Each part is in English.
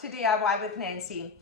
to DIY with Nancy.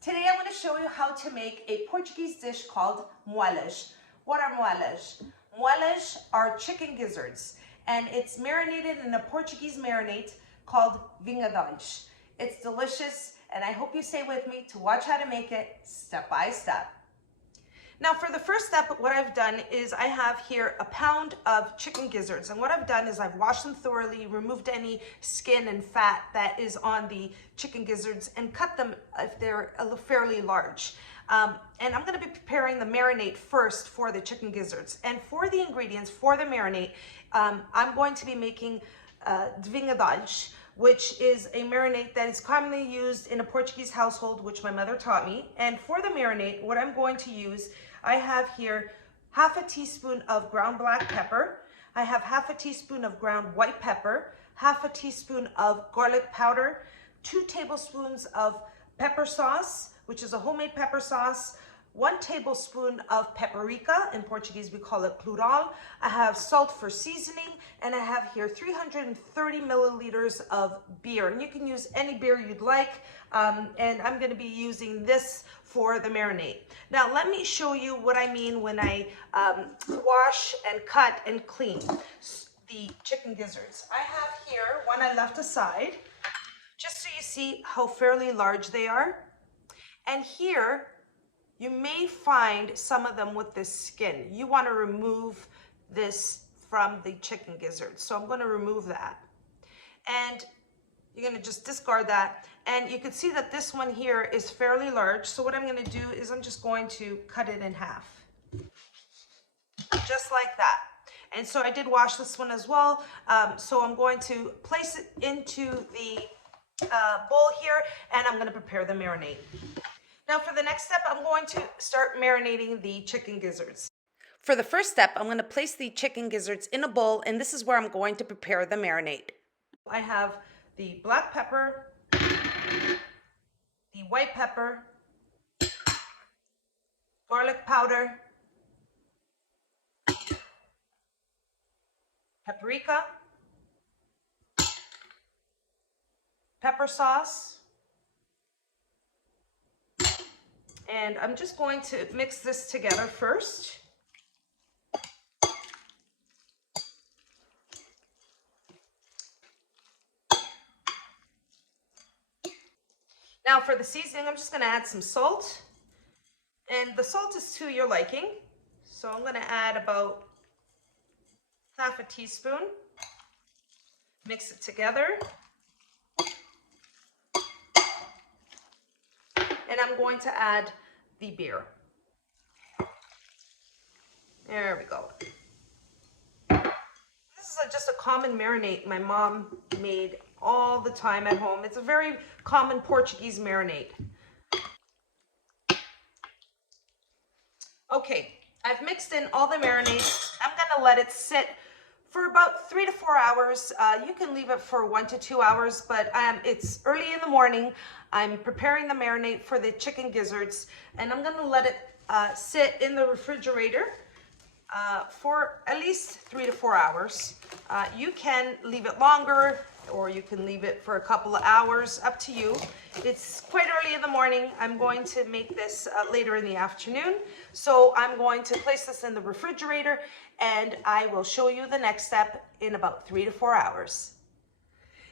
Today I'm going to show you how to make a Portuguese dish called moelas. What are moelas? Moelas are chicken gizzards, and it's marinated in a Portuguese marinade called Vinha D'alhos. It's delicious, and I hope you stay with me to watch how to make it step by step. Now for the first step, what I've done is I have here a pound of chicken gizzards, and what I've done is I've washed them thoroughly, removed any skin and fat that is on the chicken gizzards, and cut them if they're fairly large. And I'm going to be preparing the marinade first for the chicken gizzards. And for the ingredients for the marinade, I'm going to be making Vinha D'alhos, which is a marinade that is commonly used in a Portuguese household, which my mother taught me. And for the marinade, what I'm going to use, I have here half a teaspoon of ground black pepper. I have half a teaspoon of ground white pepper, half a teaspoon of garlic powder, 2 tablespoons of pepper sauce, which is a homemade pepper sauce, 1 tablespoon of pep-Erika, in Portuguese we call it colher. I have salt for seasoning, and I have here 330 milliliters of beer, and you can use any beer you'd like, and I'm going to be using this for the marinade. Now let me show you what I mean when I wash and cut and clean the chicken gizzards. I have here one I left aside, just so you see how fairly large they are. And here, you may find some of them with this skin. You want to remove this from the chicken gizzards. So I'm going to remove that. And you're going to just discard that. And you can see that this one here is fairly large. So what I'm going to do is I'm just going to cut it in half. Just like that. And so I did wash this one as well. So I'm going to place it into the bowl here, and I'm going to prepare the marinade. Now for the next step, I'm going to start marinating the chicken gizzards. For the first step, I'm going to place the chicken gizzards in a bowl, and this is where I'm going to prepare the marinade. I have the black pepper, the white pepper, garlic powder, pep-Erika, pepper sauce, and I'm just going to mix this together first. Now for the seasoning, I'm just going to add some salt, and the salt is to your liking. So I'm going to add about half a teaspoon, mix it together, and I'm going to add the beer. There we go. This is just a common marinade my mom made all the time at home. It's a very common Portuguese marinade. Okay, I've mixed in all the marinade. I'm gonna let it sit for about 3 to 4 hours. You can leave it for 1 to 2 hours, but it's early in the morning. I'm preparing the marinade for the chicken gizzards, and I'm gonna let it sit in the refrigerator for at least 3 to 4 hours. You can leave it longer, or you can leave it for a couple of hours, up to you. It's quite early in the morning. I'm going to make this later in the afternoon. So I'm going to place this in the refrigerator, and I will show you the next step in about 3 to 4 hours.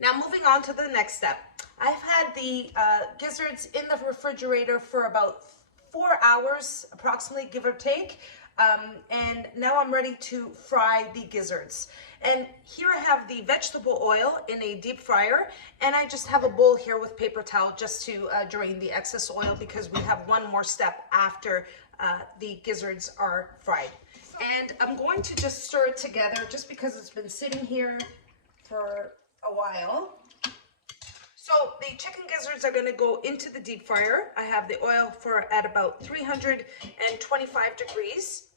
Now moving on to the next step. I've had the gizzards in the refrigerator for about 4 hours, approximately, give or take. And now I'm ready to fry the gizzards. And here I have the vegetable oil in a deep fryer, and I just have a bowl here with paper towel just to drain the excess oil, because we have one more step after the gizzards are fried. And I'm going to just stir it together just because it's been sitting here for a while. So the chicken gizzards are going to go into the deep fryer. I have the oil at about 325 degrees.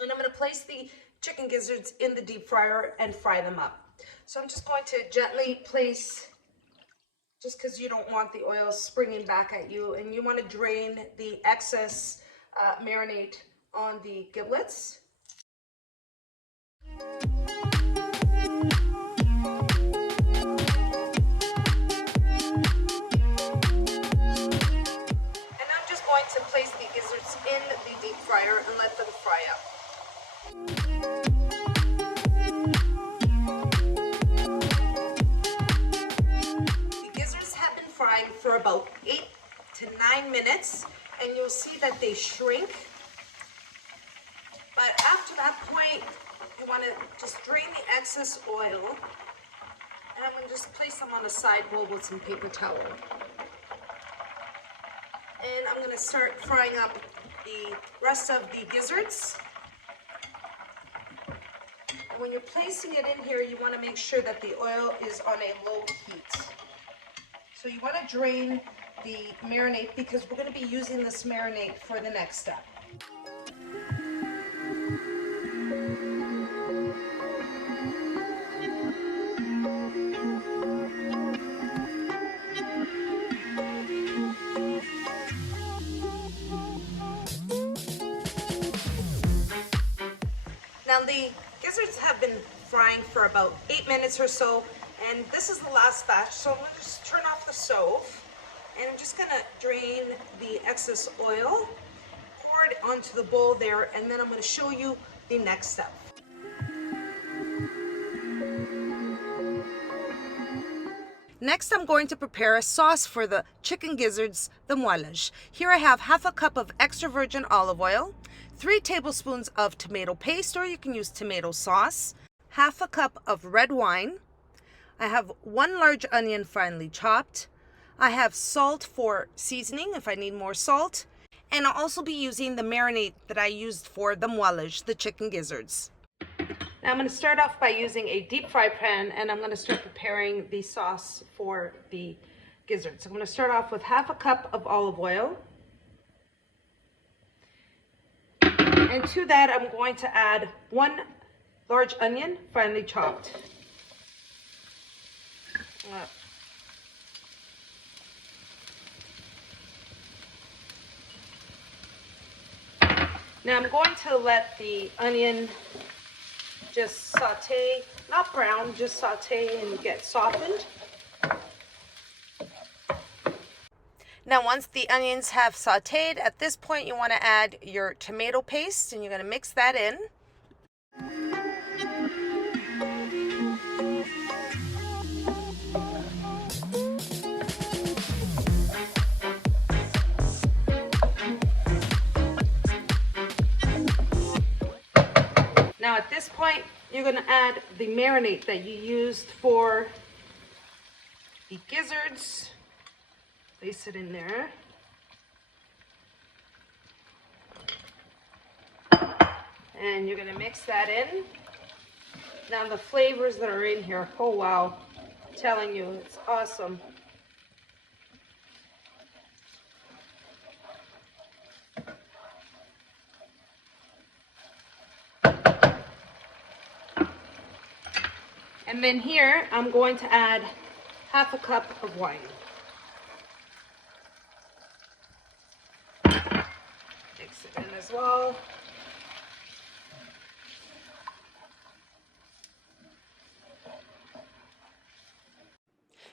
And I'm going to place the chicken gizzards in the deep fryer and fry them up. So I'm just going to gently place, just because you don't want the oil springing back at you, and you want to drain the excess marinade on the giblets. fryer and let them fry up. The gizzards have been frying for about 8 to 9 minutes, and you'll see that they shrink. But after that point, you want to just drain the excess oil, and I'm going to just place them on a side bowl with some paper towel. And I'm going to start frying up the rest of the gizzards. And when you're placing it in here, you want to make sure that the oil is on a low heat. So you want to drain the marinade because we're going to be using this marinade for the next step. Now the gizzards have been frying for about 8 minutes or so, and this is the last batch, so I'm going to just turn off the stove, and I'm just going to drain the excess oil, pour it onto the bowl there, and then I'm going to show you the next step. Next, I'm going to prepare a sauce for the chicken gizzards, the moelas. Here I have half a cup of extra virgin olive oil, 3 tablespoons of tomato paste, or you can use tomato sauce, half a cup of red wine. I have 1 large onion finely chopped. I have salt for seasoning if I need more salt. And I'll also be using the marinade that I used for the moelas, the chicken gizzards. Now I'm going to start off by using a deep fry pan, and I'm going to start preparing the sauce for the gizzards. I'm going to start off with half a cup of olive oil. And to that, I'm going to add 1 large onion, finely chopped. Now I'm going to let the onion just saute, not brown, just saute and get softened. Now once the onions have sauteed, at this point you want to add your tomato paste, and you're going to mix that in. Now at this point, you're going to add the marinade that you used for the gizzards. Place it in there. And you're going to mix that in. Now the flavors that are in here, oh wow, I'm telling you, it's awesome. And then here, I'm going to add half a cup of wine. Mix it in as well.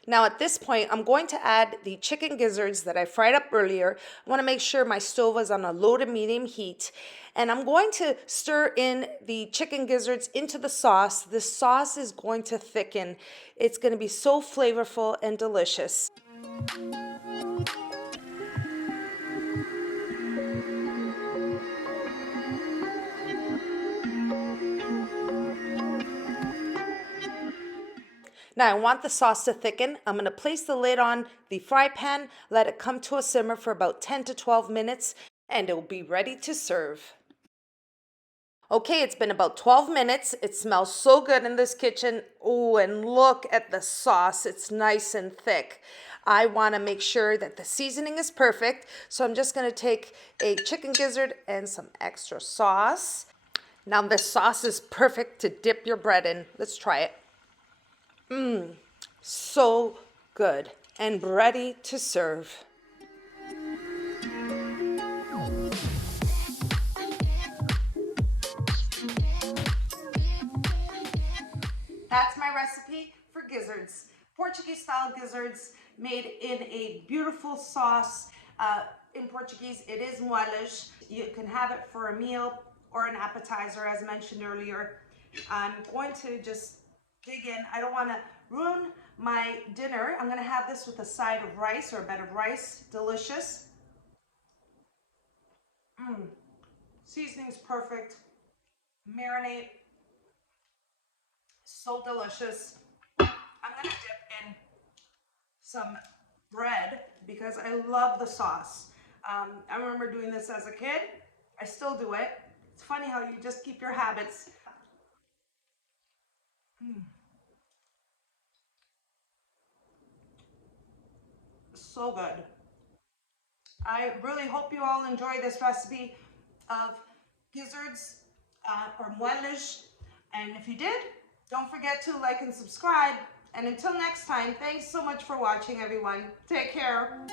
Now at this point, I'm going to add the chicken gizzards that I fried up earlier. I want to make sure my stove is on a low to medium heat. And I'm going to stir in the chicken gizzards into the sauce. This sauce is going to thicken. It's going to be so flavorful and delicious. Now I want the sauce to thicken. I'm going to place the lid on the fry pan, let it come to a simmer for about 10 to 12 minutes, and it will be ready to serve. Okay, it's been about 12 minutes. It smells so good in this kitchen. Oh, and look at the sauce. It's nice and thick. I want to make sure that the seasoning is perfect, so I'm just going to take a chicken gizzard and some extra sauce. Now this sauce is perfect to dip your bread in. Let's try it. So good and ready to serve. That's my recipe for gizzards. Portuguese style gizzards made in a beautiful sauce. in Portuguese, it is moelas. You can have it for a meal or an appetizer, as mentioned earlier. I'm going to just dig in. I don't want to ruin my dinner. I'm going to have this with a side of rice or a bed of rice. Delicious. Seasoning's perfect. Marinate. So delicious. I'm going to dip in some bread because I love the sauce. I remember doing this as a kid. I still do it. It's funny how you just keep your habits. So good. I really hope you all enjoy this recipe of gizzards or moelas. And if you did, don't forget to like and subscribe. And until next time, thanks so much for watching, everyone. Take care.